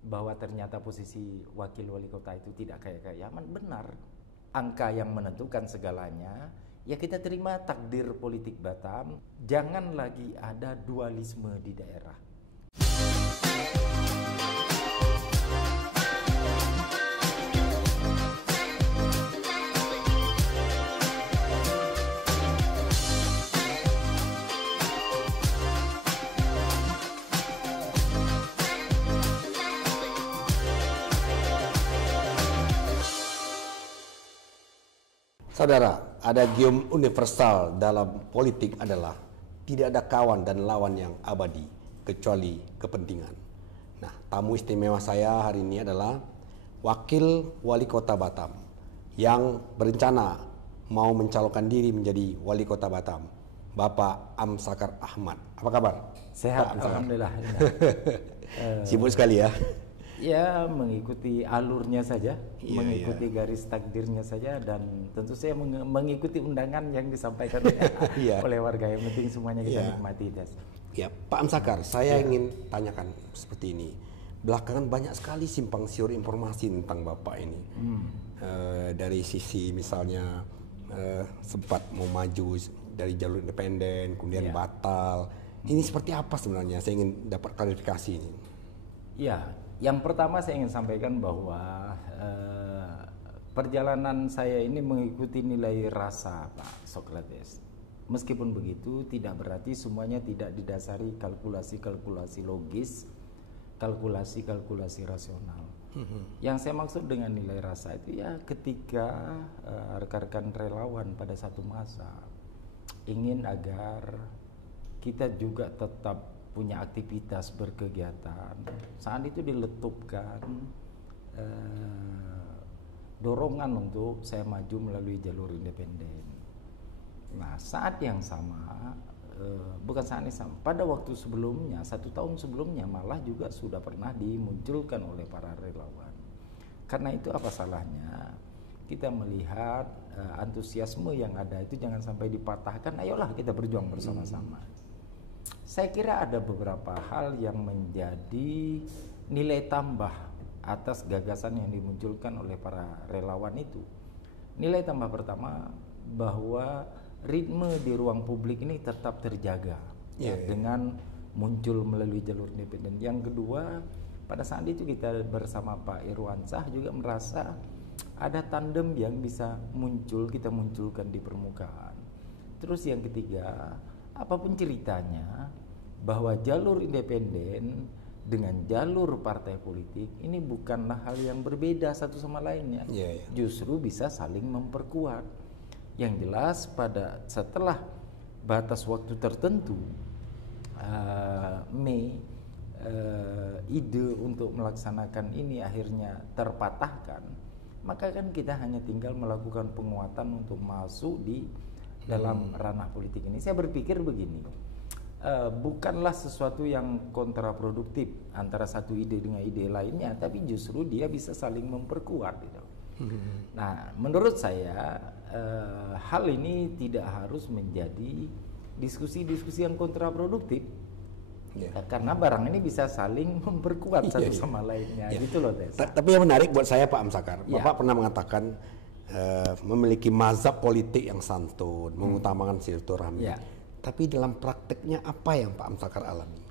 bahwa ternyata posisi wakil wali kota itu tidak kayak Yaman, benar. Angka yang menentukan segalanya, ya kita terima takdir politik Batam. Jangan lagi ada dualisme di daerah. Saudara, ada gium universal dalam politik adalah tidak ada kawan dan lawan yang abadi kecuali kepentingan. Nah, tamu istimewa saya hari ini adalah Wakil Wali Kota Batam yang berencana mau mencalonkan diri menjadi Wali Kota Batam, Bapak Amsakar Ahmad. Apa kabar? Sehat, alhamdulillah. Sibuk sekali ya. Ya, mengikuti alurnya saja, iya. mengikuti garis takdirnya saja, dan tentu saya mengikuti undangan yang disampaikan oleh warga. Yang penting semuanya kita nikmati. Ya, Pak Amsakar, saya ingin tanyakan seperti ini. Belakangan banyak sekali simpang siur informasi tentang Bapak ini. Dari sisi misalnya sempat mau maju dari jalur independen, kemudian batal. Ini seperti apa sebenarnya? Saya ingin dapat klarifikasi ini. Ya, yang pertama saya ingin sampaikan bahwa perjalanan saya ini mengikuti nilai rasa Pak Socrates. Meskipun begitu, tidak berarti semuanya tidak didasari kalkulasi-kalkulasi logis, kalkulasi-kalkulasi rasional. Yang saya maksud dengan nilai rasa itu ya ketika rekan-rekan relawan pada satu masa ingin agar kita juga tetap punya aktivitas berkegiatan, saat itu diletupkan dorongan untuk saya maju melalui jalur independen. Nah, saat yang sama, bukan saat yang sama, pada waktu sebelumnya, 1 tahun sebelumnya malah juga sudah pernah dimunculkan oleh para relawan. Karena itu apa salahnya kita melihat antusiasme yang ada itu jangan sampai dipatahkan. Ayolah kita berjuang bersama-sama. Saya kira ada beberapa hal yang menjadi nilai tambah atas gagasan yang dimunculkan oleh para relawan itu. Nilai tambah pertama, bahwa ritme di ruang publik ini tetap terjaga dengan muncul melalui jalur independen. Yang kedua, pada saat itu kita bersama Pak Irwansyah juga merasa ada tandem yang bisa muncul, kita munculkan di permukaan. Terus yang ketiga, apapun ceritanya, bahwa jalur independen dengan jalur partai politik ini bukanlah hal yang berbeda satu sama lainnya. Justru bisa saling memperkuat. Yang jelas pada setelah batas waktu tertentu, Mei, ide untuk melaksanakan ini akhirnya terpatahkan, maka kan kita hanya tinggal melakukan penguatan untuk masuk di dalam ranah politik ini. Saya berpikir begini, bukanlah sesuatu yang kontraproduktif antara satu ide dengan ide lainnya, tapi justru dia bisa saling memperkuat gitu. Nah, menurut saya hal ini tidak harus menjadi diskusi-diskusi yang kontraproduktif, karena barang ini bisa saling memperkuat satu sama lainnya, gitu loh Tes. Tapi yang menarik buat saya Pak Amsakar, Bapak pernah mengatakan memiliki mazhab politik yang santun, mengutamakan silaturahmi. Tapi dalam prakteknya apa yang Pak Amsakar alami?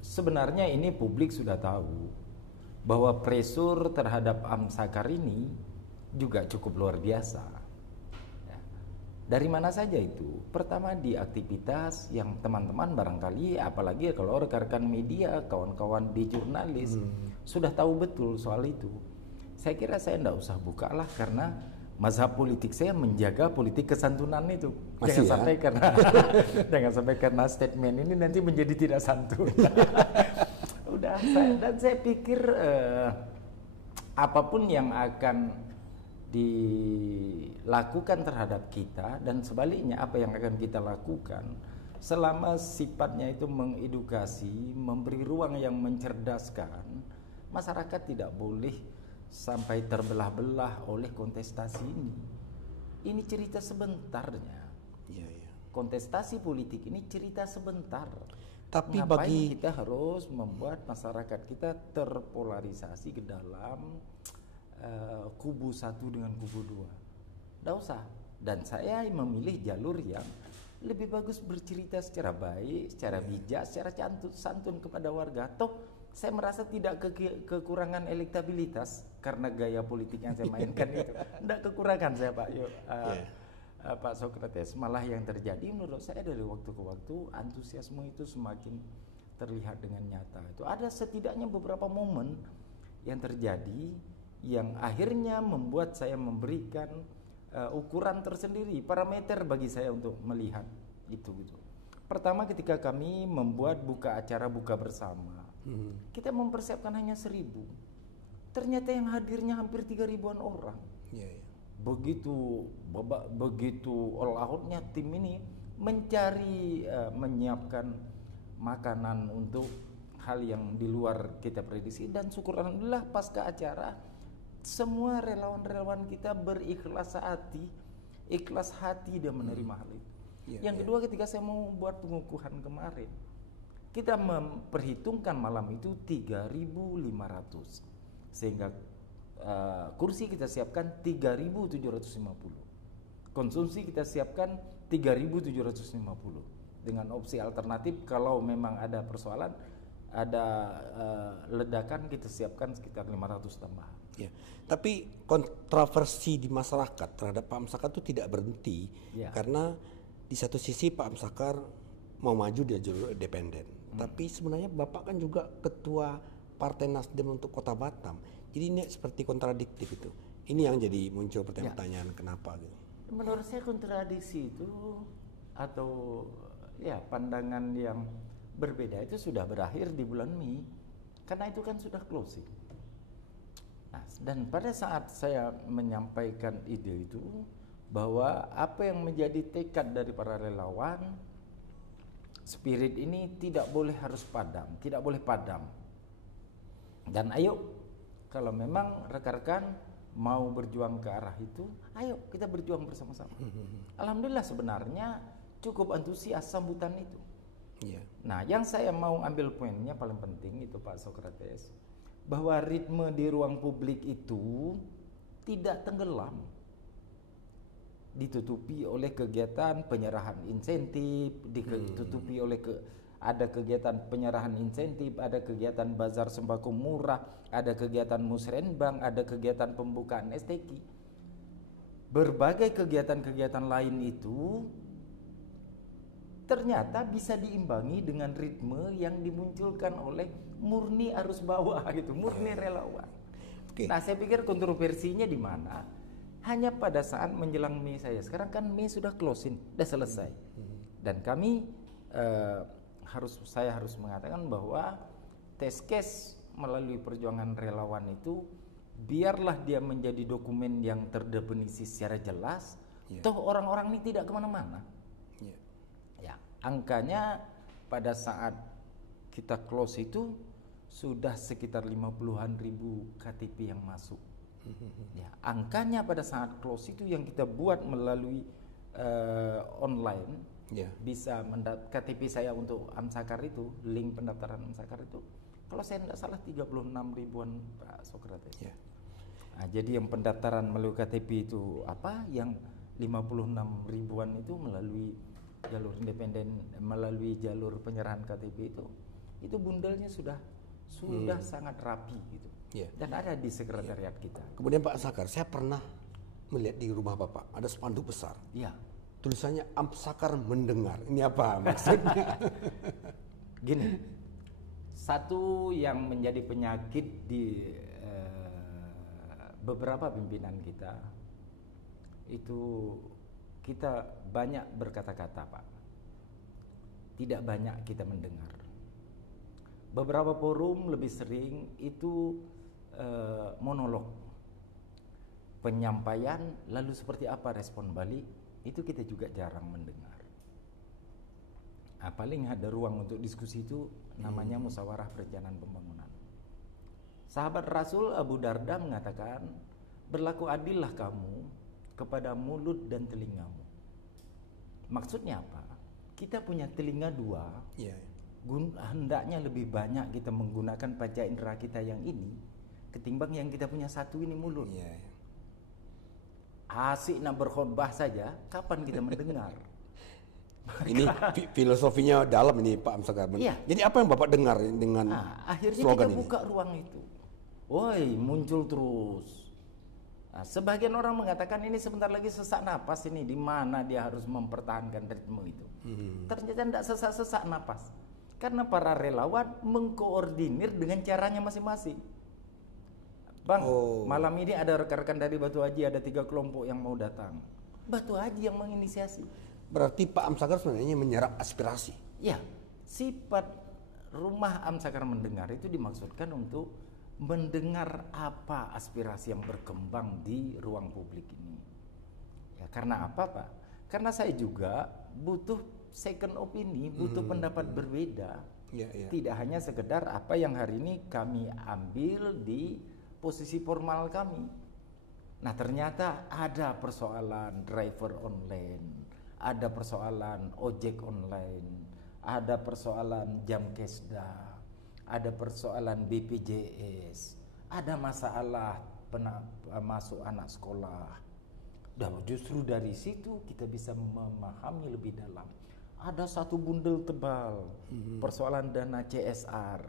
Sebenarnya ini publik sudah tahu bahwa pressure terhadap Amsakar ini juga cukup luar biasa. Dari mana saja itu? Pertama, di aktivitas yang teman-teman barangkali, apalagi kalau rekan-rekan media, kawan-kawan di jurnalis sudah tahu betul soal itu. Saya kira saya tidak usah buka lah, karena mazhab politik saya menjaga politik kesantunan itu. Sampai jangan sampai karena statement ini nanti menjadi tidak santun. Dan saya pikir apapun yang akan dilakukan terhadap kita, dan sebaliknya apa yang akan kita lakukan, selama sifatnya itu mengedukasi, memberi ruang yang mencerdaskan, masyarakat tidak boleh sampai terbelah-belah oleh kontestasi ini. Ini cerita sebentarnya. Kontestasi politik ini cerita sebentar. Tapi Ngapain kita harus membuat masyarakat kita terpolarisasi ke dalam kubu satu dengan kubu dua? Tidak usah. Dan saya memilih jalur yang lebih bagus bercerita secara baik, secara bijak, secara santun kepada warga. Toh saya merasa tidak kekurangan elektabilitas karena gaya politik yang saya mainkan itu. Tidak kekurangan saya Pak Pak Socrates. Malah yang terjadi menurut saya dari waktu ke waktu antusiasme itu semakin terlihat dengan nyata. Itu ada setidaknya beberapa momen yang terjadi yang akhirnya membuat saya memberikan ukuran tersendiri, parameter bagi saya untuk melihat itu gitu. Pertama ketika kami membuat acara buka bersama, kita mempersiapkan hanya 1.000. Ternyata yang hadirnya hampir 3.000-an orang. Begitu all out-nya tim ini mencari menyiapkan makanan untuk hal yang di luar kita prediksi, dan syukur alhamdulillah pasca acara semua relawan-relawan kita ikhlas hati dan menerima hal itu. Yang kedua ketika saya mau buat pengukuhan kemarin, kita memperhitungkan malam itu 3.500 sehingga kursi kita siapkan 3.750, konsumsi kita siapkan 3.750, dengan opsi alternatif kalau memang ada persoalan, ada ledakan, kita siapkan sekitar 500 tambah. Tapi kontroversi di masyarakat terhadap Pak Amsakar itu tidak berhenti, karena di satu sisi Pak Amsakar mau maju di jalur independen, tapi sebenarnya Bapak kan juga ketua Partai Nasdem untuk Kota Batam. Jadi ini seperti kontradiktif itu. Ini yang jadi muncul pertanyaan kenapa gitu. Menurut saya kontradiksi itu atau pandangan yang berbeda itu sudah berakhir di bulan Mei, karena itu kan sudah closing. Nah, dan pada saat saya menyampaikan ide itu bahwa apa yang menjadi tekad dari para relawan, spirit ini tidak boleh padam. Dan ayo kalau memang rekan-rekan mau berjuang ke arah itu, ayo kita berjuang bersama-sama. Alhamdulillah sebenarnya cukup antusias sambutan itu. Nah, yang saya mau ambil poinnya paling penting itu Pak Socrates, bahwa ritme di ruang publik itu tidak tenggelam, ditutupi oleh kegiatan penyerahan insentif, ditutupi oleh ada kegiatan penyerahan insentif, ada kegiatan bazar sembako murah, ada kegiatan musrenbang, ada kegiatan pembukaan STQ. Berbagai kegiatan-kegiatan lain itu ternyata bisa diimbangi dengan ritme yang dimunculkan oleh murni arus bawah gitu, murni relawan. Nah, saya pikir kontroversinya di mana? Hanya pada saat menjelang Mei saya. Sekarang kan Mei sudah closing, sudah selesai. Dan kami saya harus mengatakan bahwa test case melalui perjuangan relawan itu biarlah dia menjadi dokumen yang terdefinisi secara jelas. Toh orang-orang ini tidak kemana-mana. Angkanya pada saat kita close itu sudah sekitar 50-an ribu KTP yang masuk. Angkanya pada saat close itu yang kita buat melalui online, bisa KTP saya untuk Amsakar itu, link pendaftaran Amsakar itu, kalau saya tidak salah 36 ribuan Pak Socrates. Nah, jadi yang pendaftaran melalui KTP itu yang 56 ribuan itu melalui jalur independen, melalui jalur penyerahan KTP itu bundelnya sudah sangat rapi gitu. Dan ada di sekretariat kita. Kemudian Pak Amsakar, saya pernah melihat di rumah Bapak ada spanduk besar. Tulisannya Amsakar mendengar. Ini apa maksudnya? Gini, satu yang menjadi penyakit di beberapa pimpinan kita itu, kita banyak berkata-kata Pak, tidak banyak kita mendengar. Beberapa forum lebih sering itu monolog, penyampaian, lalu seperti apa respon balik, itu kita juga jarang mendengar. Paling ada ruang untuk diskusi itu namanya musyawarah perencanaan pembangunan. Sahabat Rasul Abu Darda mengatakan, berlaku adillah kamu kepada mulut dan telingamu. Maksudnya apa? Kita punya telinga dua, hendaknya lebih banyak kita menggunakan panca indera kita yang ini ketimbang yang kita punya satu ini, mulut. Asik nak berkhotbah saja, kapan kita mendengar? Ini filosofinya dalam ini Pak Amsakar. Iya. Jadi apa yang Bapak dengar dengan akhirnya slogan kita ini? buka ruang itu. Woi, muncul terus. Sebagian orang mengatakan ini sebentar lagi sesak napas ini, di mana dia harus mempertahankan ritme itu. Ternyata tidak sesak napas. Karena para relawan mengkoordinir dengan caranya masing-masing. Bang, malam ini ada rekan-rekan dari Batu Haji, ada 3 kelompok yang mau datang. Batu Haji yang menginisiasi. Berarti Pak Amsakar sebenarnya menyerap aspirasi. Ya, sifat rumah Amsakar mendengar itu dimaksudkan untuk mendengar apa aspirasi yang berkembang di ruang publik ini. Ya, karena apa, Pak? Karena saya juga butuh second opini, butuh pendapat berbeda. Tidak hanya sekedar apa yang hari ini kami ambil di posisi formal kami. Nah, ternyata ada persoalan driver online, ada persoalan ojek online, ada persoalan jam kesda, ada persoalan BPJS, ada masalah masuk anak sekolah. Dan justru dari situ kita bisa memahami lebih dalam. Ada satu bundel tebal persoalan dana CSR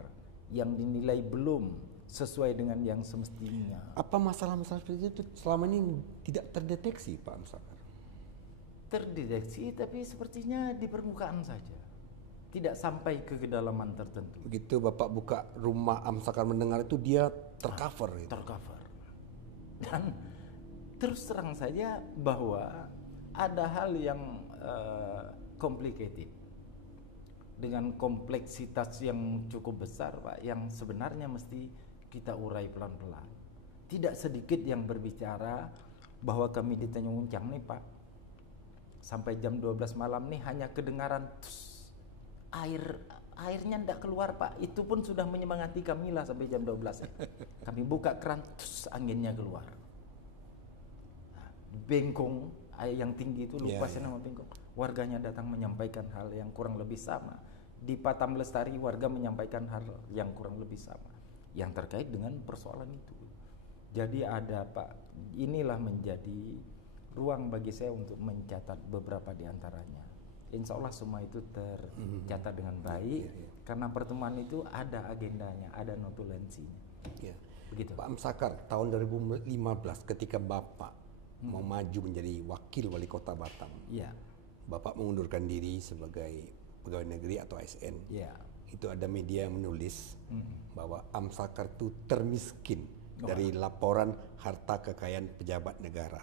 yang dinilai belum sesuai dengan yang semestinya. Apa masalah-masalah seperti itu selama ini tidak terdeteksi Pak Amsakar? Terdeteksi, tapi sepertinya di permukaan saja. Tidak sampai ke kedalaman tertentu. Begitu Bapak buka rumah Amsakar mendengar itu dia tercover. Tercover. Dan terus terang saja bahwa ada hal yang complicated, dengan kompleksitas yang cukup besar, Pak, yang sebenarnya mesti kita urai pelan-pelan. Tidak sedikit yang berbicara bahwa kami di Tanjung Uncang nih, Pak, sampai jam 12 malam nih hanya kedengaran airnya tidak keluar, Pak. Itu pun sudah menyemangati kami lah sampai jam 12. Kami buka keran, anginnya keluar. Nah, bengkong, air yang tinggi itu, lupa saya nama bengkong. Warganya datang menyampaikan hal yang kurang lebih sama. Di Patam Lestari warga menyampaikan hal yang kurang lebih sama yang terkait dengan persoalan itu. Jadi ada, Pak, inilah menjadi ruang bagi saya untuk mencatat beberapa di antaranya. Insya Allah semua itu tercatat dengan baik, karena pertemuan itu ada agendanya, ada notulensinya. Begitu. Pak Amsakar, tahun 2015 ketika Bapak mau maju menjadi wakil wali kota Batam, Bapak mengundurkan diri sebagai pegawai negeri atau ASN. Itu ada media yang menulis bahwa Amsakar itu termiskin dari laporan harta kekayaan pejabat negara.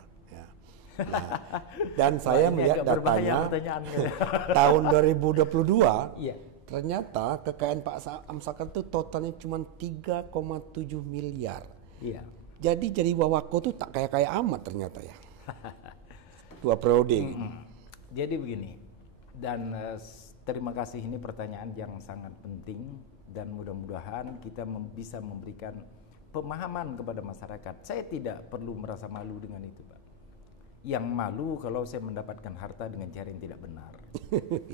Nah, dan saya melihat datanya tahun 2022 ternyata kekayaan Pak Amsakar itu totalnya cuma 3,7 miliar. Jadi Wawako tuh tak kaya-kaya amat ternyata ya. 2 periode. Jadi begini, dan terima kasih, ini pertanyaan yang sangat penting dan mudah-mudahan kita bisa memberikan pemahaman kepada masyarakat. Saya tidak perlu merasa malu dengan itu, Pak. Yang malu kalau saya mendapatkan harta dengan cara yang tidak benar.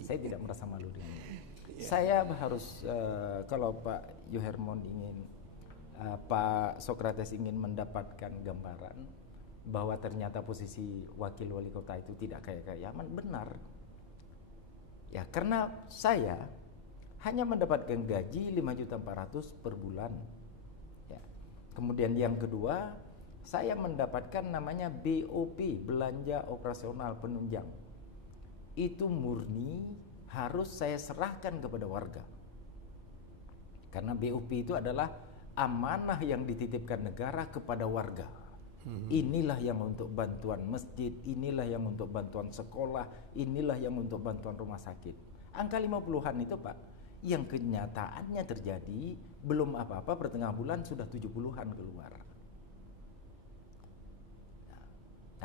Saya tidak merasa malu dengan itu. Saya harus, kalau Pak Yohermon ingin, Pak Sokrates ingin mendapatkan gambaran bahwa ternyata posisi wakil wali kota itu tidak kaya-kaya amat, benar. Ya, karena saya hanya mendapatkan gaji 5.400.000 per bulan. Ya. Kemudian yang kedua, saya mendapatkan namanya BOP, belanja operasional penunjang. Itu murni harus saya serahkan kepada warga. Karena BOP itu adalah amanah yang dititipkan negara kepada warga. Inilah yang untuk bantuan masjid, inilah yang untuk bantuan sekolah, inilah yang untuk bantuan rumah sakit. Angka 50-an itu, Pak, yang kenyataannya terjadi belum apa-apa pertengahan bulan sudah 70-an keluar.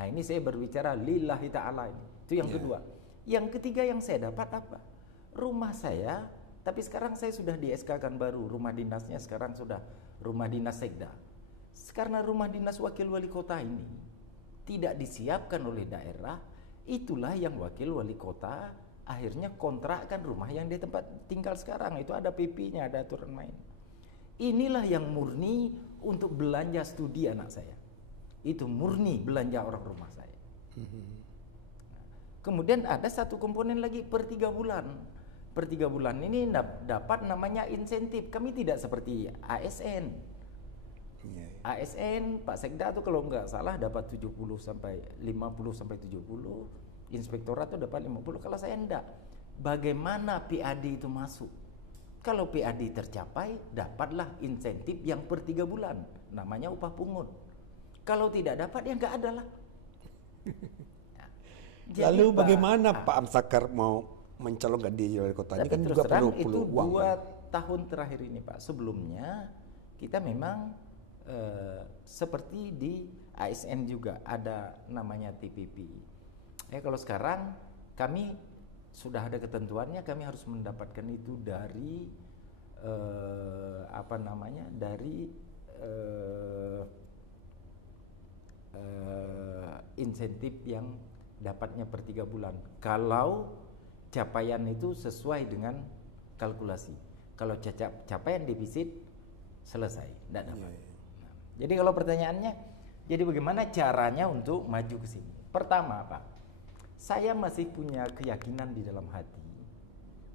Nah, ini saya berbicara lillahi ta'ala ini. Itu yang kedua. Yang ketiga yang saya dapat apa? Rumah saya, tapi sekarang saya sudah di SK-kan baru. Rumah dinasnya sekarang sudah rumah dinas sekda. Karena rumah dinas wakil wali kota ini tidak disiapkan oleh daerah, itulah yang wakil wali kota akhirnya kontrakkan rumah yang di tempat tinggal sekarang. Itu ada PP-nya, ada aturan main. Inilah yang murni untuk belanja studi anak saya. Itu murni belanja orang rumah saya. Kemudian ada satu komponen lagi per 3 bulan. Per 3 bulan ini dapat namanya insentif. Kami tidak seperti ASN. ASN Pak Sekda tuh kalau nggak salah dapat 70 sampai 50 sampai 70, inspektorat tuh dapat 50. Kalau saya enggak. Bagaimana PAD itu masuk? Kalau PAD tercapai, dapatlah insentif yang per 3 bulan, namanya upah pungut. Kalau tidak dapat, ya nggak ada lah. Lalu bagaimana Pak Amsakar mau mencalonkan diri wali kota? Ini kan juga perlu uang. 2 tahun terakhir ini Pak, sebelumnya kita memang seperti di ASN juga ada namanya TPP. Kalau sekarang kami sudah ada ketentuannya, kami harus mendapatkan itu dari dari insentif yang dapatnya per 3 bulan. Kalau capaian itu sesuai dengan kalkulasi. Kalau capaian defisit selesai, tidak dapat. Nah, jadi kalau pertanyaannya, jadi bagaimana caranya untuk maju ke sini? Pertama, Pak, saya masih punya keyakinan di dalam hati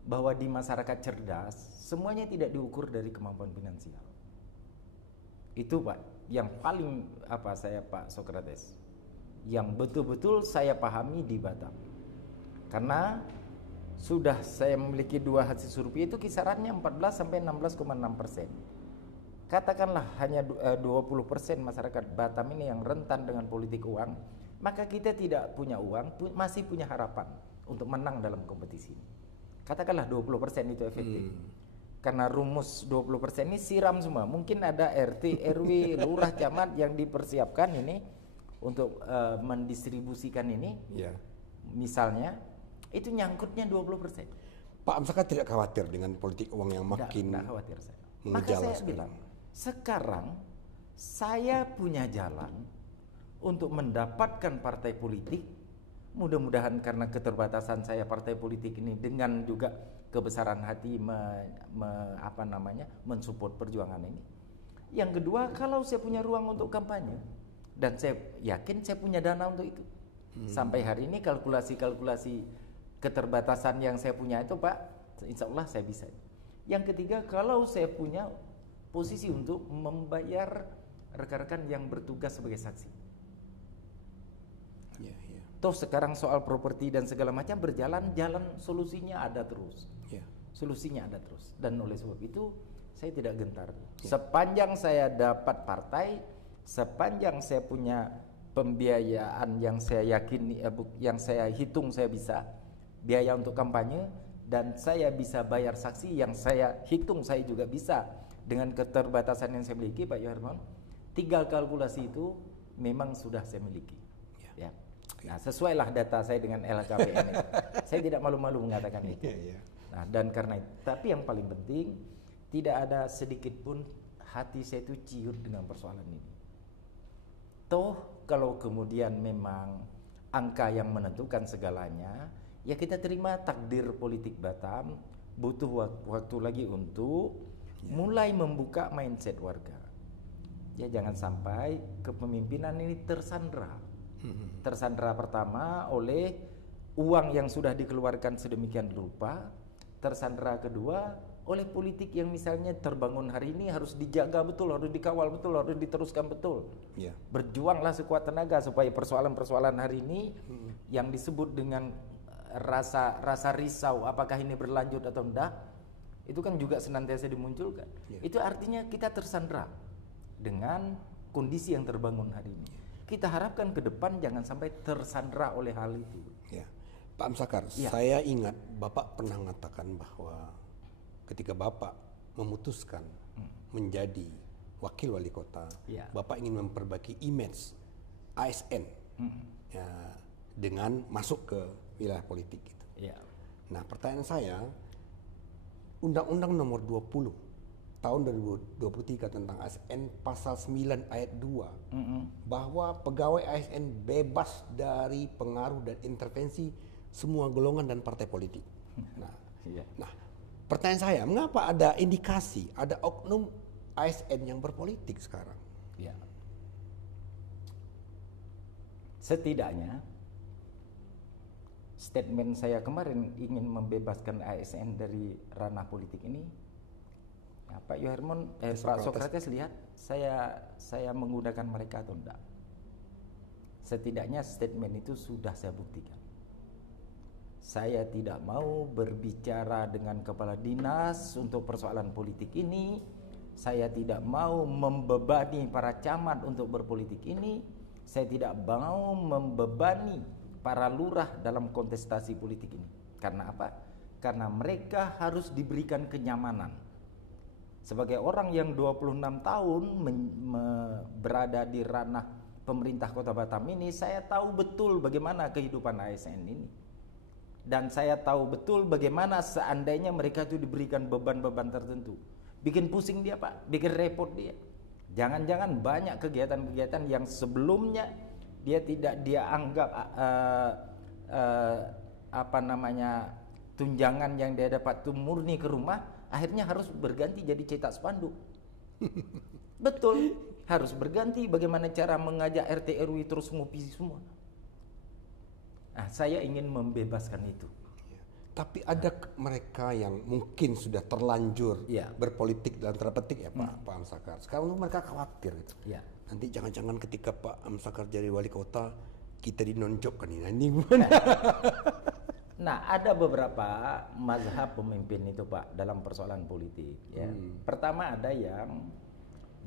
bahwa di masyarakat cerdas semuanya tidak diukur dari kemampuan finansial. Itu Pak, yang paling saya Pak Sokrates, yang betul-betul saya pahami di Batam. Karena sudah saya memiliki 2 hasil survei itu kisarannya 14 sampai 16,6%. Katakanlah hanya 20% masyarakat Batam ini yang rentan dengan politik uang, maka kita tidak punya uang, masih punya harapan untuk menang dalam kompetisi ini. Katakanlah 20% itu efektif. Karena rumus 20% ini siram semua. Mungkin ada RT, RW, lurah, camat yang dipersiapkan ini untuk mendistribusikan ini. Misalnya, itu nyangkutnya 20%. Pak Amsakar tidak khawatir dengan politik uang yang makin tidak khawatir saya. Maka saya bilang, sekarang saya punya jalan untuk mendapatkan partai politik. Mudah-mudahan karena keterbatasan saya partai politik ini dengan juga kebesaran hati mensupport perjuangan ini. Yang kedua, kalau saya punya ruang untuk kampanye dan saya yakin saya punya dana untuk itu. Sampai hari ini kalkulasi keterbatasan yang saya punya itu Pak, insya Allah saya bisa. Yang ketiga, kalau saya punya posisi untuk membayar rekan-rekan yang bertugas sebagai saksi. Toh sekarang soal properti dan segala macam berjalan, solusinya ada terus. Solusinya ada terus. Dan oleh sebab itu saya tidak gentar. Sepanjang saya dapat partai, sepanjang saya punya pembiayaan yang saya yakini, yang saya hitung saya bisa, biaya untuk kampanye, dan saya bisa bayar saksi yang saya hitung saya juga bisa dengan keterbatasan yang saya miliki, Pak Yoharman. 3 kalkulasi itu memang sudah saya miliki. Ya. Nah, sesuailah data saya dengan LHKPN itu. Saya tidak malu-malu mengatakan itu. Nah, dan karena itu, tapi yang paling penting, tidak ada sedikit pun hati saya itu ciut dengan persoalan ini. Toh kalau kemudian memang angka yang menentukan segalanya, ya kita terima takdir politik Batam, butuh waktu lagi untuk mulai membuka mindset warga. Ya jangan sampai kepemimpinan ini tersandra. Tersandra pertama oleh uang yang sudah dikeluarkan sedemikian rupa, tersandra kedua oleh politik yang misalnya terbangun hari ini harus dijaga betul, harus dikawal betul, harus diteruskan betul. Berjuanglah sekuat tenaga supaya persoalan-persoalan hari ini yang disebut dengan rasa risau apakah ini berlanjut atau enggak, itu kan juga senantiasa dimunculkan. Itu artinya kita tersandra dengan kondisi yang terbangun hari ini. Kita harapkan ke depan jangan sampai tersandra oleh hal itu. Pak Amsakar, saya ingat Bapak pernah mengatakan bahwa ketika Bapak memutuskan menjadi wakil wali kota, Bapak ingin memperbaiki image ASN dengan masuk ke wilayah politik gitu. Nah, pertanyaan saya, Undang-Undang Nomor 20 tahun 2023 tentang ASN pasal 9 ayat 2 bahwa pegawai ASN bebas dari pengaruh dan intervensi semua golongan dan partai politik. Nah, Iya. nah, pertanyaan saya, mengapa ada indikasi ada oknum ASN yang berpolitik sekarang? Ya. Setidaknya statement saya kemarin ingin membebaskan ASN dari ranah politik ini. Ya, Pak Yohermon, Pak Sokrates lihat saya menggunakan mereka atau enggak. Setidaknya statement itu sudah saya buktikan. Saya tidak mau berbicara dengan kepala dinas untuk persoalan politik ini. Saya tidak mau membebani para camat untuk berpolitik ini. Saya tidak mau membebani para lurah dalam kontestasi politik ini. Karena apa? Karena mereka harus diberikan kenyamanan. Sebagai orang yang 26 tahun berada di ranah pemerintah Kota Batam ini, saya tahu betul bagaimana kehidupan ASN ini. Dan saya tahu betul bagaimana seandainya mereka itu diberikan beban-beban tertentu. Bikin pusing dia, Pak, bikin repot dia. Jangan-jangan banyak kegiatan-kegiatan yang sebelumnya dia tidak dia anggap tunjangan yang dia dapat itu murni ke rumah, akhirnya harus berganti jadi cetak spanduk. Betul, harus berganti bagaimana cara mengajak RT RW terus ngopi semua. Nah, saya ingin membebaskan itu. Tapi ada mereka yang mungkin sudah terlanjur Ya. berpolitik dalam tanda petik ya Pak Amsakar. Sekarang mereka khawatir gitu. Ya. Nanti jangan-jangan ketika Pak Amsakar jadi wali kota kita dinonjokkan ini gimana? Nah, ada beberapa mazhab pemimpin itu, Pak, dalam persoalan politik. Ya. Pertama ada yang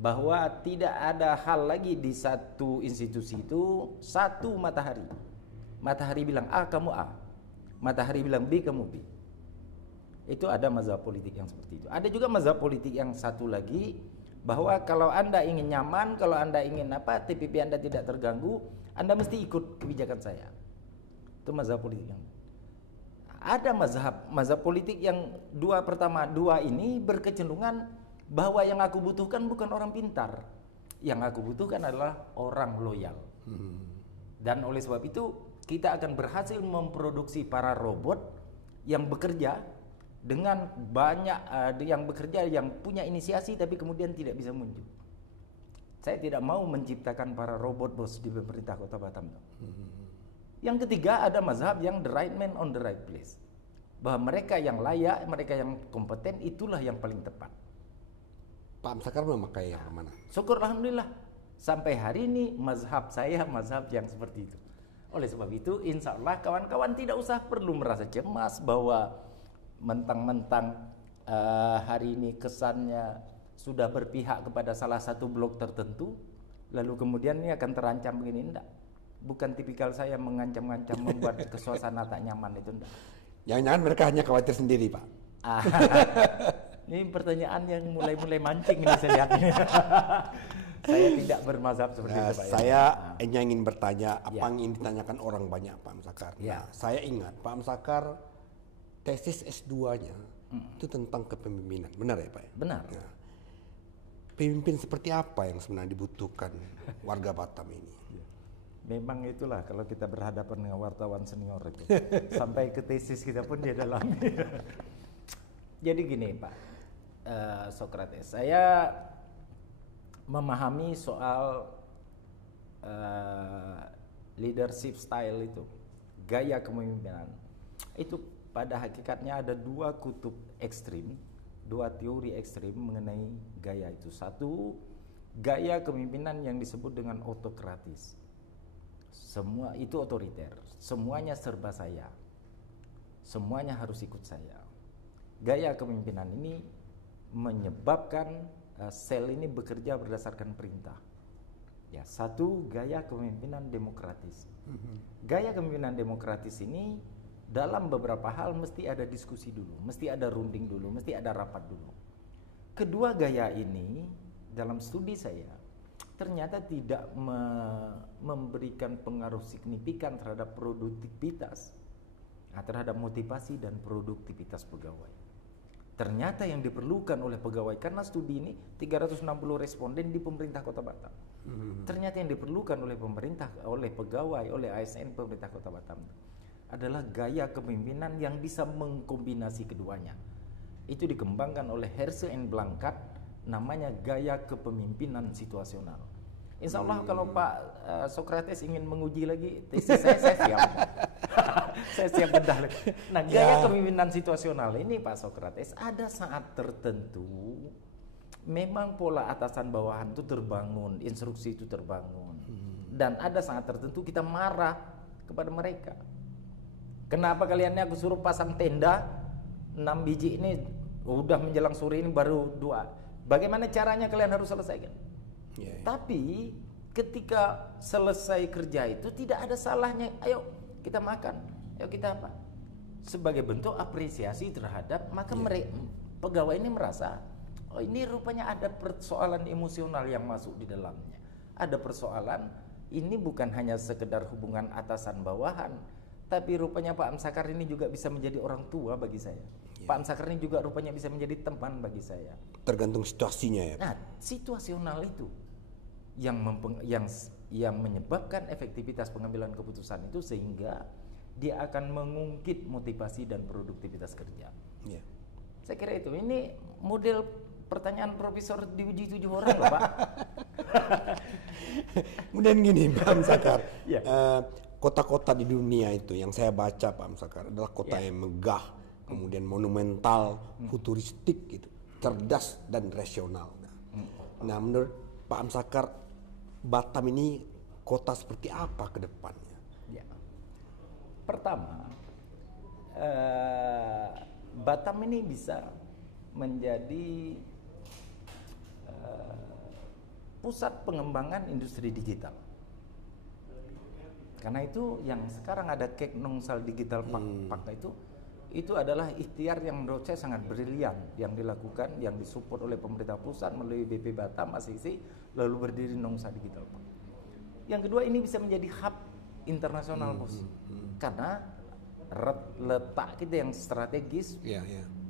bahwa tidak ada hal lagi di satu institusi itu satu matahari. Matahari bilang A, kamu A. Matahari bilang B, kamu B. Itu ada mazhab politik yang seperti itu. Ada juga mazhab politik yang satu lagi bahwa kalau Anda ingin nyaman, kalau Anda ingin TPP Anda tidak terganggu, Anda mesti ikut kebijakan saya. Itu mazhab politik yang ada mazhab politik yang dua ini berkecenderungan bahwa yang aku butuhkan bukan orang pintar. Yang aku butuhkan adalah orang loyal. Dan oleh sebab itu kita akan berhasil memproduksi para robot yang bekerja dengan banyak yang bekerja yang punya inisiasi tapi kemudian tidak bisa muncul. Saya tidak mau menciptakan para robot bos di pemerintah Kota Batam. Yang ketiga ada mazhab yang the right man on the right place. Bahwa mereka yang layak, mereka yang kompeten itulah yang paling tepat. Pak Amsakar memakai yang mana? Syukur alhamdulillah. Sampai hari ini mazhab saya mazhab yang seperti itu. Oleh sebab itu insya Allah kawan-kawan tidak usah perlu merasa cemas bahwa mentang-mentang hari ini kesannya sudah berpihak kepada salah satu blok tertentu, lalu kemudian ini akan terancam begini, enggak. Bukan tipikal saya mengancam-ngancam membuat suasana tak nyaman, itu enggak. Jangan-jangan mereka hanya khawatir sendiri, Pak. Ini pertanyaan yang mulai mancing ini saya lihat. Saya tidak bermazhab seperti itu, Pak. Saya hanya ingin bertanya apa yang ingin ditanyakan orang banyak, Pak Amsakar. Ya. Nah, saya ingat Pak Amsakar tesis S2-nya itu tentang kepemimpinan, benar ya Pak? Benar. Nah, pemimpin seperti apa yang sebenarnya dibutuhkan warga Batam ini? Memang itulah kalau kita berhadapan dengan wartawan senior itu. Sampai ke tesis kita pun dia dalami. Jadi gini Pak Sokrates, saya memahami soal leadership style itu, gaya kepemimpinan. Itu pada hakikatnya ada dua kutub ekstrim, dua teori ekstrim mengenai gaya itu. Satu, gaya kepemimpinan yang disebut dengan autokratis. Semua itu otoriter, semuanya serba saya, semuanya harus ikut saya. Gaya kepemimpinan ini menyebabkan sel ini bekerja berdasarkan perintah. Ya, satu gaya kepemimpinan demokratis. Gaya kepemimpinan demokratis ini dalam beberapa hal mesti ada diskusi dulu, mesti ada runding dulu, mesti ada rapat dulu. Kedua gaya ini dalam studi saya ternyata tidak memberikan pengaruh signifikan terhadap produktivitas, terhadap motivasi dan produktivitas pegawai. Ternyata yang diperlukan oleh pegawai, karena studi ini 360 responden di pemerintah Kota Batam. Ternyata yang diperlukan oleh pemerintah, oleh pegawai, oleh ASN pemerintah Kota Batam adalah gaya kepemimpinan yang bisa mengkombinasi keduanya. Itu dikembangkan oleh Herse and Blankat, namanya gaya kepemimpinan situasional. Insya Allah kalau Pak Socrates ingin menguji lagi tesis saya siap. Saya siap bedah lagi. Nah, gaya kepemimpinan situasional ini Pak Socrates, ada saat tertentu memang pola atasan bawahan itu terbangun, instruksi itu terbangun. Dan ada saat tertentu kita marah kepada mereka. Kenapa kalian ini aku suruh pasang tenda 6 biji ini, udah menjelang sore ini baru 2. Bagaimana caranya kalian harus selesaikan? Tapi ketika selesai kerja itu tidak ada salahnya, ayo kita makan, ayo kita apa? Sebagai bentuk apresiasi terhadap, maka mereka pegawai ini merasa, oh ini rupanya ada persoalan emosional yang masuk di dalamnya. Ada persoalan, ini bukan hanya sekedar hubungan atasan bawahan, tapi rupanya Pak Amsakar ini juga bisa menjadi orang tua bagi saya. Pak Amsakar ini juga rupanya bisa menjadi teman bagi saya. Tergantung situasinya ya. Nah, situasional itu yang menyebabkan efektivitas pengambilan keputusan itu, sehingga dia akan mengungkit motivasi dan produktivitas kerja. Saya kira itu. Ini model pertanyaan profesor diuji 7 orang loh Pak. Kemudian gini Pak Amsakar, kota-kota di dunia itu yang saya baca Pak Amsakar adalah kota yang megah, kemudian monumental, futuristik gitu, cerdas dan rasional. Nah, menurut Pak Amsakar, Batam ini kota seperti apa ke depannya? Pertama, Batam ini bisa menjadi pusat pengembangan industri digital. Karena itu yang sekarang ada Kek Nongsal Digital Park itu adalah ikhtiar yang menurut saya sangat brilian yang dilakukan, yang disupport oleh pemerintah pusat melalui BP Batam, ACC, lalu berdiri Nongsal Digital Park. Yang kedua, ini bisa menjadi hub internasional bos, karena letak kita yang strategis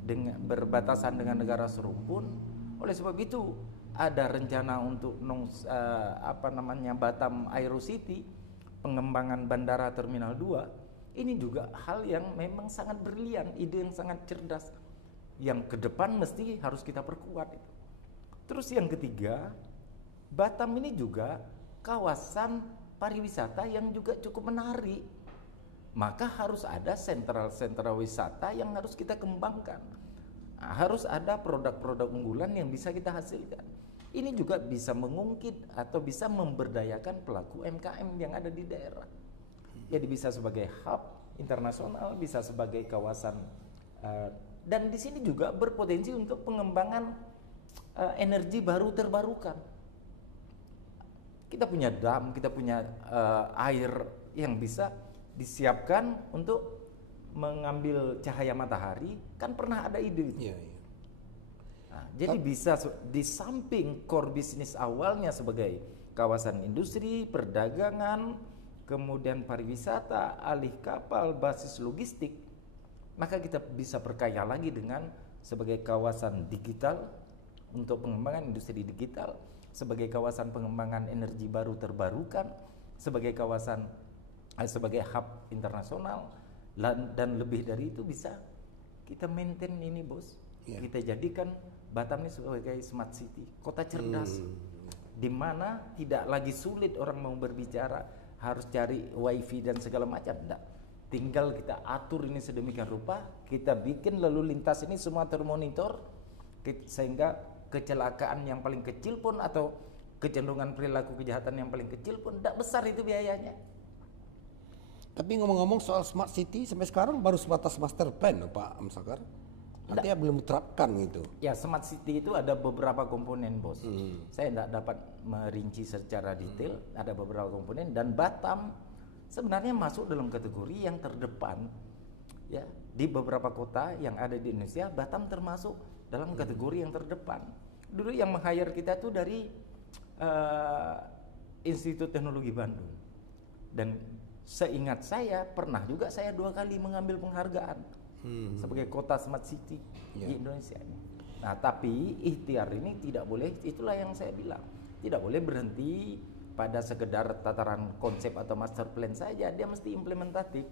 dengan berbatasan dengan negara serumpun. Oleh sebab itu ada rencana untuk Batam Aero City, pengembangan bandara Terminal 2. Ini juga hal yang memang sangat brilian, ide yang sangat cerdas, yang ke depan mesti harus kita perkuat itu. Terus yang ketiga, Batam ini juga kawasan pariwisata yang juga cukup menarik. Maka harus ada sentral wisata yang harus kita kembangkan. Nah, harus ada produk-produk unggulan yang bisa kita hasilkan. Ini juga bisa mengungkit atau bisa memberdayakan pelaku UMKM yang ada di daerah. Jadi bisa sebagai hub internasional, bisa sebagai kawasan, dan di sini juga berpotensi untuk pengembangan energi baru terbarukan. Kita punya dam, kita punya air yang bisa disiapkan untuk mengambil cahaya matahari, kan pernah ada ide itu. Nah, jadi bisa di samping core bisnis awalnya sebagai kawasan industri, perdagangan, kemudian pariwisata, alih kapal, basis logistik, maka kita bisa perkaya lagi dengan sebagai kawasan digital untuk pengembangan industri digital, sebagai kawasan pengembangan energi baru terbarukan, sebagai kawasan sebagai hub internasional, dan lebih dari itu bisa kita maintain ini bos. Kita jadikan Batam ini sebagai smart city, kota cerdas, di mana tidak lagi sulit orang mau berbicara harus cari wifi dan segala macam. Tidak, tinggal kita atur ini sedemikian rupa, kita bikin lalu lintas ini semua termonitor, sehingga kecelakaan yang paling kecil pun atau kecenderungan perilaku kejahatan yang paling kecil pun tidak besar itu biayanya. Tapi ngomong-ngomong soal smart city, sampai sekarang baru sebatas master plan Pak Amsakar. Artinya belum diterapkan gitu. Ya, smart city itu ada beberapa komponen bos. Saya tidak dapat merinci secara detail. Ada beberapa komponen, dan Batam sebenarnya masuk dalam kategori yang terdepan. Ya, di beberapa kota yang ada di Indonesia, Batam termasuk dalam kategori yang terdepan. Dulu yang meng-hire kita tuh dari Institut Teknologi Bandung. Dan seingat saya pernah juga saya 2 kali mengambil penghargaan sebagai kota smart city di Indonesia ini. Nah, tapi ikhtiar ini tidak boleh, itulah yang saya bilang, tidak boleh berhenti pada sekedar tataran konsep atau master plan saja, dia mesti implementatif.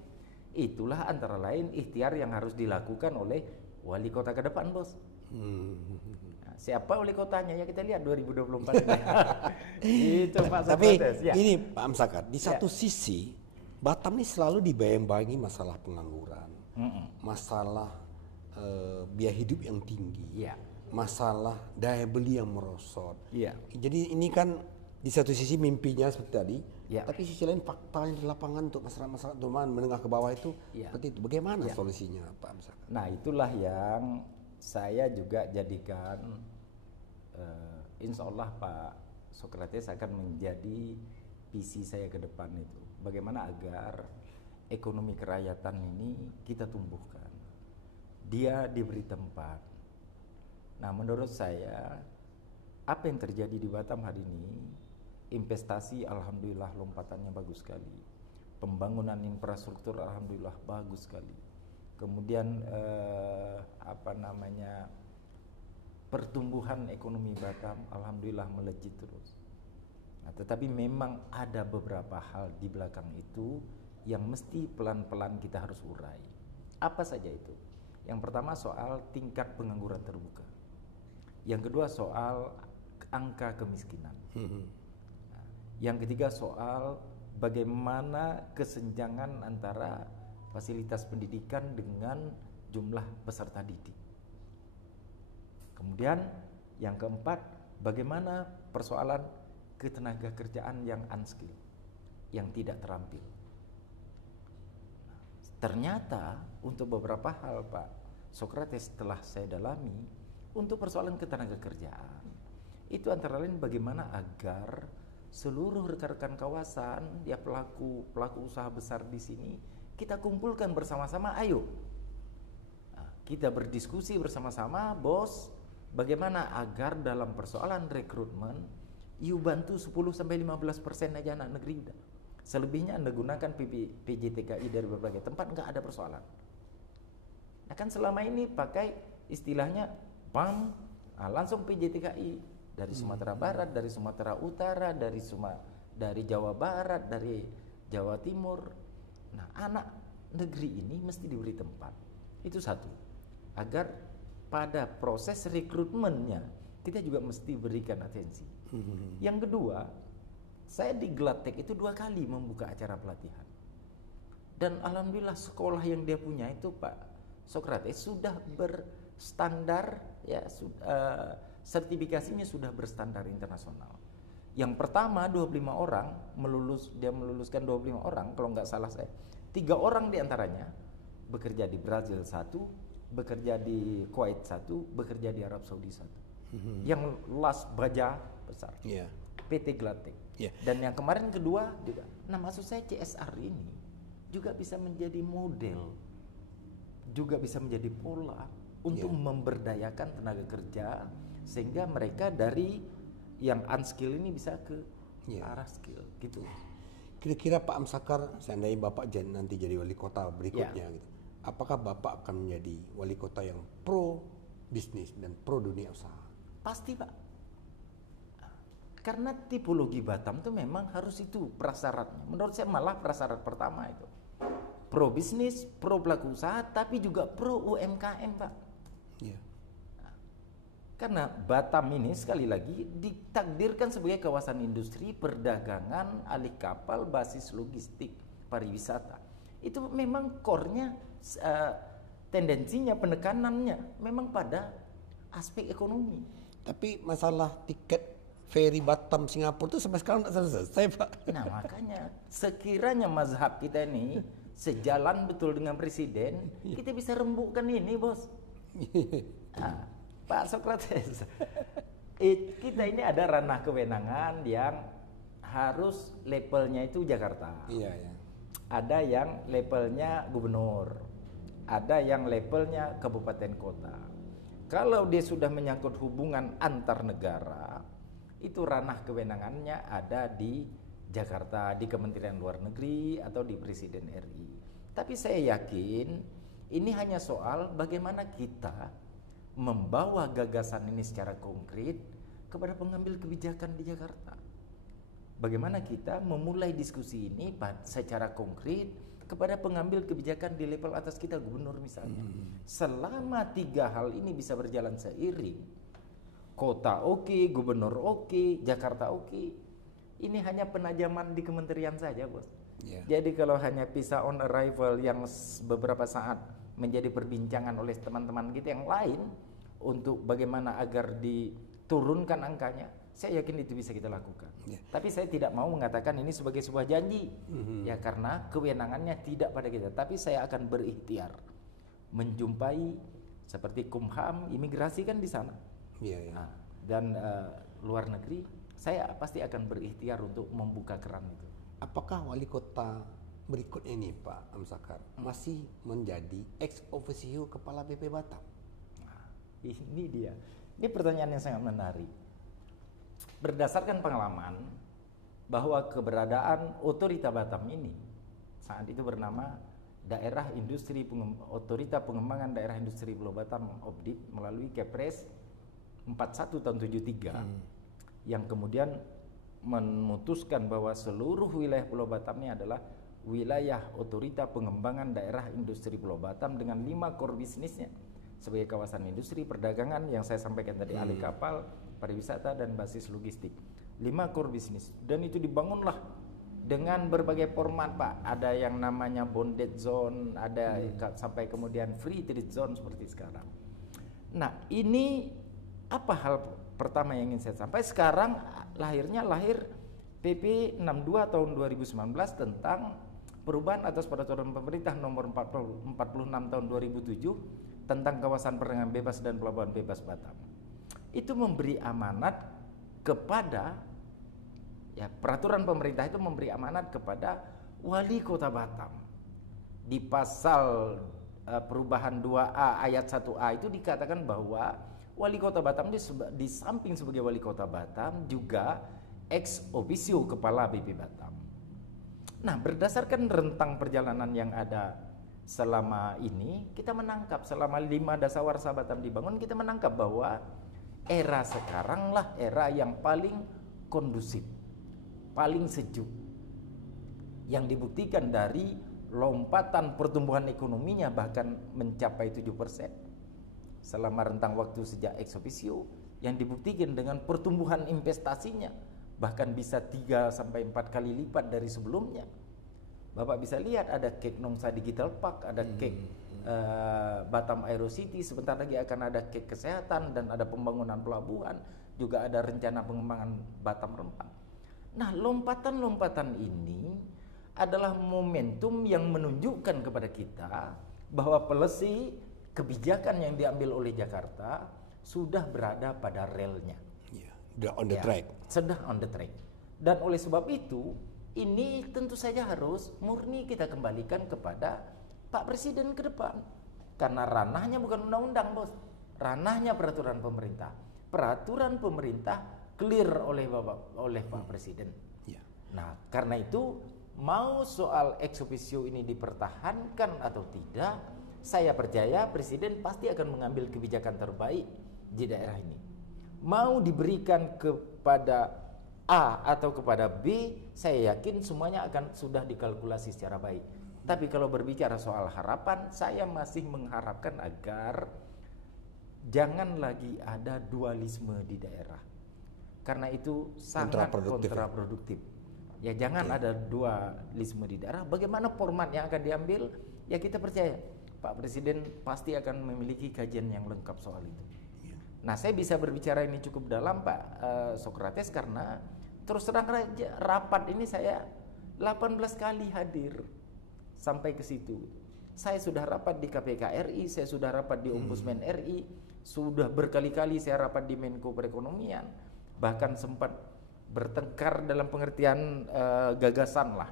Itulah antara lain ikhtiar yang harus dilakukan oleh wali kota ke depan, Bos. Nah, siapa wali kotanya ya kita lihat 2024. Itu Pak Tapi Sokrates. Ya. ini Pak Amsakar, di satu sisi Batam ini selalu dibayang-bayangi masalah pengangguran, masalah biaya hidup yang tinggi, Ya. masalah daya beli yang merosot. Iya. Jadi ini kan di satu sisi mimpinya seperti tadi, Ya. tapi sisi lain faktanya di lapangan untuk masyarakat menengah ke bawah itu Ya. seperti itu. Bagaimana Ya. solusinya Pak Amsakar? Nah, itulah yang saya juga jadikan insya Allah Pak Sokrates akan menjadi visi saya ke depan itu. Bagaimana agar ekonomi kerakyatan ini kita tumbuhkan. Dia diberi tempat. Nah, menurut saya apa yang terjadi di Batam hari ini, investasi alhamdulillah lompatannya bagus sekali. Pembangunan infrastruktur alhamdulillah bagus sekali. Kemudian pertumbuhan ekonomi Batam alhamdulillah melejit terus. Nah, tetapi memang ada beberapa hal di belakang itu yang mesti pelan-pelan kita harus urai. Apa saja itu? Yang pertama soal tingkat pengangguran terbuka. Yang kedua soal angka kemiskinan. Nah, yang ketiga soal bagaimana kesenjangan antara fasilitas pendidikan dengan jumlah peserta didik. Kemudian yang keempat, bagaimana persoalan ketenaga kerjaan yang unskilled, yang tidak terampil. Ternyata untuk beberapa hal Pak Sokrates setelah saya dalami, untuk persoalan ketenaga kerjaan, itu antara lain bagaimana agar seluruh rekan-rekan kawasan, ya pelaku usaha besar di sini, kita kumpulkan bersama-sama, ayo. Nah, kita berdiskusi bersama-sama, bos, bagaimana agar dalam persoalan rekrutmen, you bantu 10-15% aja anak negeri udah. Selebihnya Anda gunakan PJTKI dari berbagai tempat, nggak ada persoalan. Nah kan selama ini pakai istilahnya PAM, langsung PJTKI dari Sumatera Barat, dari Sumatera Utara, dari Jawa Barat, dari Jawa Timur. Nah anak negeri ini mesti diberi tempat. Itu satu. Agar pada proses rekrutmennya kita juga mesti berikan atensi. Yang kedua, saya di Glatek itu 2 kali membuka acara pelatihan. Dan alhamdulillah sekolah yang dia punya itu Pak Sokrates sudah berstandar, ya sertifikasinya sudah berstandar internasional. Yang pertama 25 orang dia meluluskan 25 orang, kalau nggak salah saya. 3 orang diantaranya bekerja di Brazil 1, bekerja di Kuwait 1, bekerja di Arab Saudi 1. Yang last baja besar. PT Glatek. Dan yang kemarin kedua juga. Nah maksud saya CSR ini juga bisa menjadi model, juga bisa menjadi pola untuk memberdayakan tenaga kerja sehingga mereka dari yang unskill ini bisa ke arah skill gitu. Kira-kira Pak Amsakar, seandainya Bapak nanti jadi wali kota berikutnya gitu, apakah Bapak akan menjadi wali kota yang pro bisnis dan pro dunia usaha? Pasti Pak. Karena tipologi Batam itu memang harus itu prasyaratnya. Menurut saya malah prasyarat pertama itu. Pro bisnis, pro pelaku usaha, tapi juga pro UMKM Pak. Karena Batam ini sekali lagi ditakdirkan sebagai kawasan industri, perdagangan, alih kapal, basis logistik, pariwisata. Itu memang core-nya, tendensinya, penekanannya memang pada aspek ekonomi. Tapi masalah tiket ferry Batam Singapura itu sampai sekarang tidak selesai Pak. Nah makanya sekiranya mazhab kita ini sejalan betul dengan presiden, kita bisa rembukkan ini bos. Nah, Pak Sokrates, kita ini ada ranah kewenangan yang harus levelnya itu Jakarta. Ada yang levelnya gubernur, ada yang levelnya kabupaten kota. Kalau dia sudah menyangkut hubungan antar negara, itu ranah kewenangannya ada di Jakarta, di Kementerian Luar Negeri atau di Presiden RI. Tapi saya yakin ini hanya soal bagaimana kita membawa gagasan ini secara konkret kepada pengambil kebijakan di Jakarta. Bagaimana kita memulai diskusi ini secara konkret kepada pengambil kebijakan di level atas kita, gubernur misalnya. Selama 3 hal ini bisa berjalan seiring, kota oke, gubernur oke, Jakarta oke, ini hanya penajaman di kementerian saja, bos. Jadi kalau hanya visa on arrival yang beberapa saat menjadi perbincangan oleh teman-teman kita yang lain untuk bagaimana agar diturunkan angkanya, saya yakin itu bisa kita lakukan. Tapi saya tidak mau mengatakan ini sebagai sebuah janji, ya karena kewenangannya tidak pada kita. Tapi saya akan berikhtiar menjumpai seperti Kumham, imigrasi kan di sana. Nah, dan luar negeri, saya pasti akan berikhtiar untuk membuka keran itu. Apakah wali kota berikutnya ini Pak Amsakar masih menjadi ex officio kepala BP Batam? Nah, ini dia. Ini pertanyaan yang sangat menarik. Berdasarkan pengalaman bahwa keberadaan Otorita Batam ini saat itu bernama Otorita Pengembangan Daerah Industri Pulau Batam (OPDIP) melalui Kepres 41 tahun 73 yang kemudian memutuskan bahwa seluruh wilayah Pulau Batam ini adalah wilayah Otorita Pengembangan Daerah Industri Pulau Batam dengan 5 core bisnisnya sebagai kawasan industri, perdagangan yang saya sampaikan tadi, alih kapal, pariwisata, dan basis logistik. 5 core bisnis, dan itu dibangunlah dengan berbagai format, Pak. Ada yang namanya bonded zone, ada sampai kemudian free trade zone seperti sekarang. Nah, ini apa hal pertama yang ingin saya sampaikan? Sekarang lahir PP 62 tahun 2019 tentang perubahan atas peraturan pemerintah nomor 46 tahun 2007 tentang kawasan perdagangan bebas dan pelabuhan bebas Batam. Itu memberi amanat kepada, ya, peraturan pemerintah itu memberi amanat kepada wali kota Batam. Di pasal perubahan 2A ayat 1A itu dikatakan bahwa wali kota Batam di samping sebagai wali kota Batam juga ex officio kepala BP Batam. Nah, berdasarkan rentang perjalanan yang ada selama ini, kita menangkap selama 5 dasawarsa Batam dibangun, kita menangkap bahwa era sekaranglah era yang paling kondusif, paling sejuk, yang dibuktikan dari lompatan pertumbuhan ekonominya bahkan mencapai 7% selama rentang waktu sejak ex officio, yang dibuktikan dengan pertumbuhan investasinya bahkan bisa 3 sampai 4 kali lipat dari sebelumnya. Bapak bisa lihat ada Kek Nongsa Digital Park, ada Kek Batam Aero City, sebentar lagi akan ada Kek Kesehatan, dan ada pembangunan pelabuhan, juga ada rencana pengembangan Batam Rempang. Nah, lompatan-lompatan ini adalah momentum yang menunjukkan kepada kita bahwa polisi kebijakan yang diambil oleh Jakarta sudah berada pada relnya. Sudah on the track. Sudah on the track. Dan oleh sebab itu, ini tentu saja harus murni kita kembalikan kepada Pak Presiden ke depan. Karena ranahnya bukan undang-undang, bos. Ranahnya peraturan pemerintah. Peraturan pemerintah clear oleh Pak Presiden. Nah, karena itu mau soal ex officio ini dipertahankan atau tidak, saya percaya Presiden pasti akan mengambil kebijakan terbaik di daerah ini. Mau diberikan kepada A atau kepada B, saya yakin semuanya akan sudah dikalkulasi secara baik. Tapi kalau berbicara soal harapan, saya masih mengharapkan agar jangan lagi ada dualisme di daerah. Karena itu sangat kontraproduktif. Ya, jangan ada dualisme di daerah. Bagaimana format yang akan diambil? Ya, kita percaya Pak Presiden pasti akan memiliki kajian yang lengkap soal itu. Nah, saya bisa berbicara ini cukup dalam, Pak Sokrates, karena terus terang saja rapat ini saya 18 kali hadir sampai ke situ. Saya sudah rapat di KPK RI, saya sudah rapat di Ombudsman RI, sudah berkali-kali saya rapat di Menko Perekonomian, bahkan sempat bertengkar dalam pengertian gagasan lah.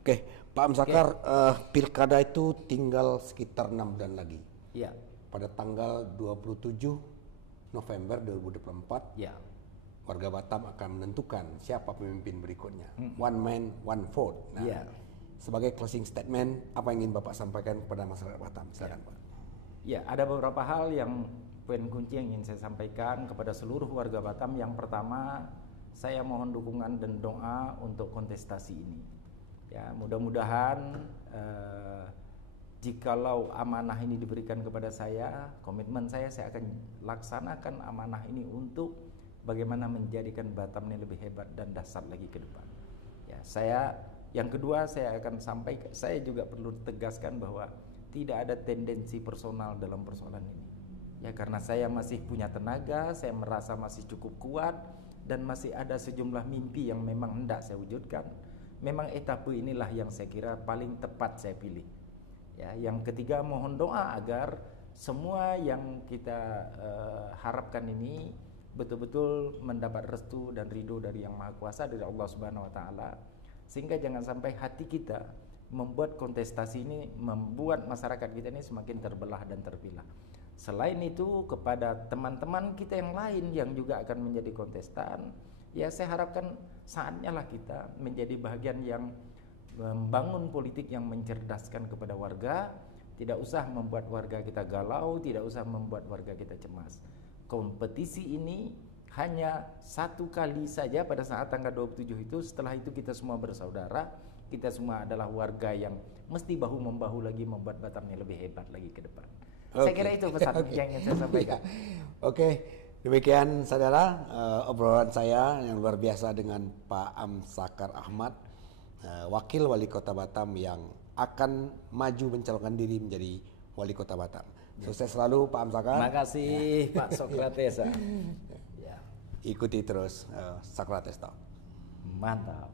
Oke, Pak Amsakar, pilkada itu tinggal sekitar 6 bulan lagi. Pada tanggal 27 November 2024, warga Batam akan menentukan siapa pemimpin berikutnya. One man, one vote. Nah, sebagai closing statement, apa yang ingin Bapak sampaikan kepada masyarakat Batam? Silakan, Pak. Ya, ada beberapa hal yang poin kunci yang ingin saya sampaikan kepada seluruh warga Batam. Yang pertama, saya mohon dukungan dan doa untuk kontestasi ini. Ya, mudah-mudahan jikalau amanah ini diberikan kepada saya, komitmen saya akan laksanakan amanah ini untuk bagaimana menjadikan Batam ini lebih hebat dan dahsyat lagi ke depan. Ya, yang kedua saya akan sampaikan, saya juga perlu tegaskan bahwa tidak ada tendensi personal dalam persoalan ini. Ya, karena saya masih punya tenaga, saya merasa masih cukup kuat dan masih ada sejumlah mimpi yang memang hendak saya wujudkan. Memang etape inilah yang saya kira paling tepat saya pilih. Ya, yang ketiga, mohon doa agar semua yang kita harapkan ini betul-betul mendapat restu dan ridho dari Yang Maha Kuasa, dari Allah Subhanahu wa taala, sehingga jangan sampai hati kita membuat kontestasi ini membuat masyarakat kita ini semakin terbelah dan terpilah. Selain itu, kepada teman-teman kita yang lain yang juga akan menjadi kontestan, ya saya harapkan saatnya lah kita menjadi bagian yang membangun politik yang mencerdaskan kepada warga. Tidak usah membuat warga kita galau, tidak usah membuat warga kita cemas. Kompetisi ini hanya satu kali saja pada saat tanggal 27 itu. Setelah itu kita semua bersaudara, kita semua adalah warga yang mesti bahu-membahu lagi membuat Batamnya lebih hebat lagi ke depan. Saya kira itu pesan yang ingin saya sampaikan. Oke, demikian saudara obrolan saya yang luar biasa dengan Pak Amsakar Ahmad, Wakil Wali Kota Batam yang akan maju mencalonkan diri menjadi Wali Kota Batam. Sukses selalu Pak Amsakar. Terima kasih Pak Sokrates. Ikuti terus Sokrates Talk. Mantap.